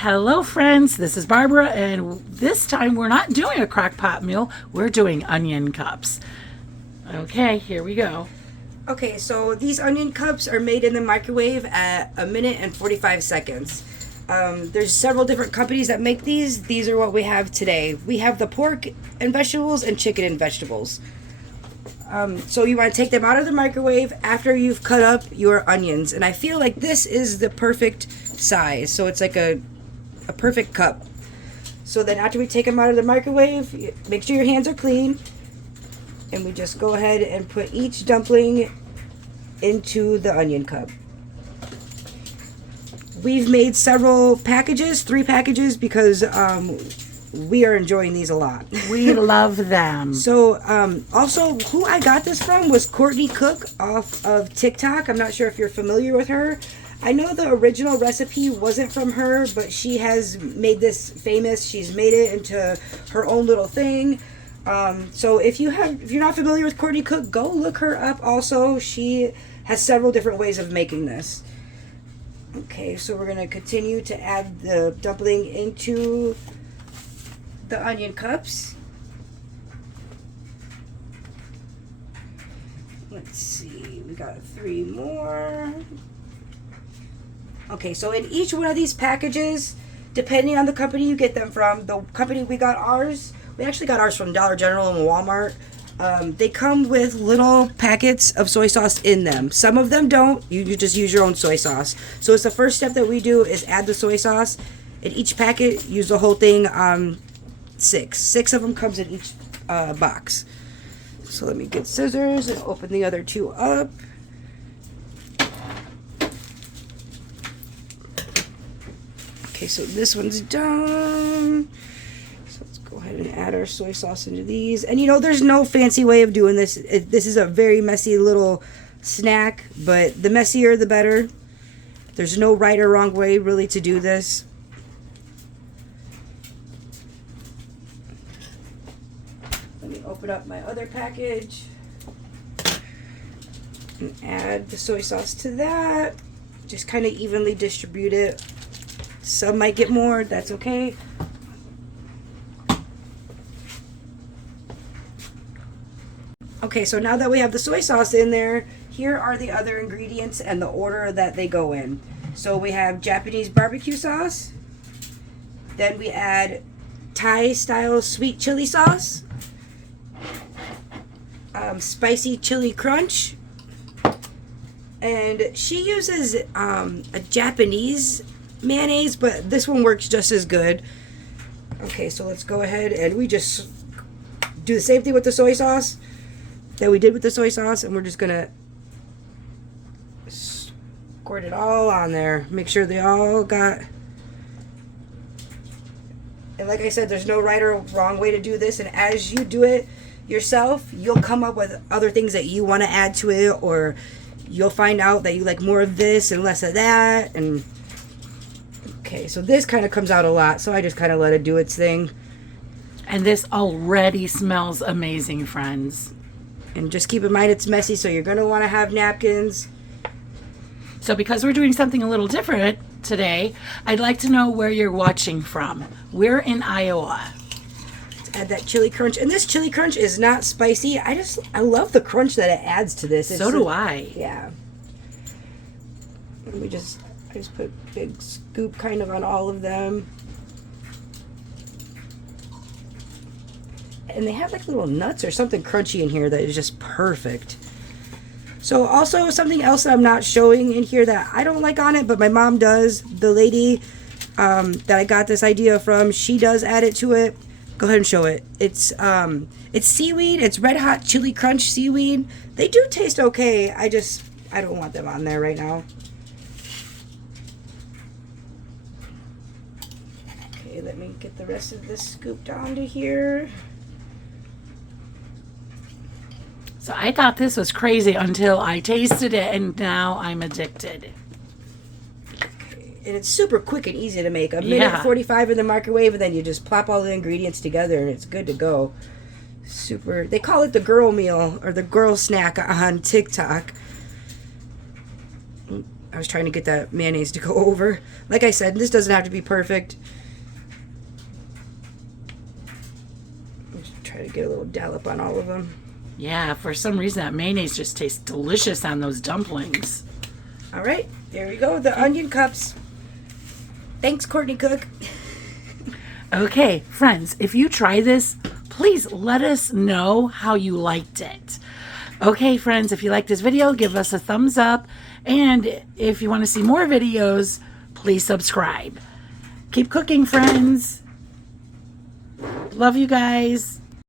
Hello friends, this is Barbara, and this time we're not doing a crock pot meal, we're doing onion cups. Okay, here we go. Okay, so these onion cups are made in the microwave at 1 minute and 45 seconds. There's several different companies that make these. These are what we have today. We have the pork and vegetables and chicken and vegetables. So you want to take them out of the microwave after you've cut up your onions. And I feel like this is the perfect size. So it's like a perfect cup. So then after we take them out of the microwave, make sure your hands are clean. And we just go ahead and put each dumpling into the onion cup. We've made several packages, 3 packages, because we are enjoying these a lot. We love them. So, also, who I got this from was Courtney Cook off of TikTok. I'm not sure if you're familiar with her. I know the original recipe wasn't from her, but she has made this famous. She's made it into her own little thing. So if you're not familiar with Courtney Cook, go look her up also. She has several different ways of making this. Okay, so we're going to continue to add the dumpling into the onion cups. Let's see, we got 3 more. Okay, so in each one of these packages, depending on the company you get them from, the company we actually got ours from Dollar General and Walmart. They come with little packets of soy sauce in them. Some of them don't. You just use your own soy sauce. So it's the first step that we do is add the soy sauce. In each packet, use the whole thing. 6. 6 of them comes in each box. So let me get scissors and open the other 2 up. Okay, so this one's done. Go ahead and add our soy sauce into these. And there's no fancy way of doing this. This is a very messy little snack, but the messier the better. There's no right or wrong way really to do this. Let me open up my other package and add the soy sauce to that. Just kind of evenly distribute it. Some might get more, that's okay. Okay, so now that we have the soy sauce in there, here are the other ingredients and the order that they go in. So we have Japanese barbecue sauce. Then we add Thai-style sweet chili sauce. Spicy chili crunch. And she uses a Japanese mayonnaise, but this one works just as good. Okay, so let's go ahead and we just do the same thing with the soy sauce that we did with the soy sauce, and we're just gonna squirt it all on there. Make sure they all got. And like I said, there's no right or wrong way to do this, and as you do it yourself, you'll come up with other things that you want to add to it, or you'll find out that you like more of this and less of that. And okay, so this kind of comes out a lot, so I just kind of let it do its thing. And this already smells amazing, friends. And just keep in mind it's messy, so you're going to want to have napkins. So because we're doing something a little different today, I'd like to know where you're watching from. We're in Iowa. Let's add that chili crunch. And this chili crunch is not spicy. I love the crunch that it adds to this. So do I. Yeah. And I just put a big scoop kind of on all of them. And they have like little nuts or something crunchy in here that is just perfect. So also something else that I'm not showing in here that I don't like on it, but my mom does. The lady that I got this idea from, she does add it to it. Go ahead and show it. It's seaweed. It's Red Hot Chili Crunch seaweed. They do taste okay. I don't want them on there right now. Okay, let me get the rest of this scooped onto here. So I thought this was crazy until I tasted it, and now I'm addicted. Okay. And it's super quick and easy to make. 1:45 in the microwave, and then you just plop all the ingredients together, and it's good to go. Super. They call it the girl meal or the girl snack on TikTok. I was trying to get that mayonnaise to go over. Like I said, this doesn't have to be perfect. Just try to get a little dollop on all of them. Yeah, for some reason that mayonnaise just tastes delicious on those dumplings. All right, there we go. The onion cups. Thanks, Courtney Cook. Okay, friends, if you try this, please let us know how you liked it. Okay, friends, if you like this video, give us a thumbs up. And if you want to see more videos, please subscribe. Keep cooking, friends. Love you guys.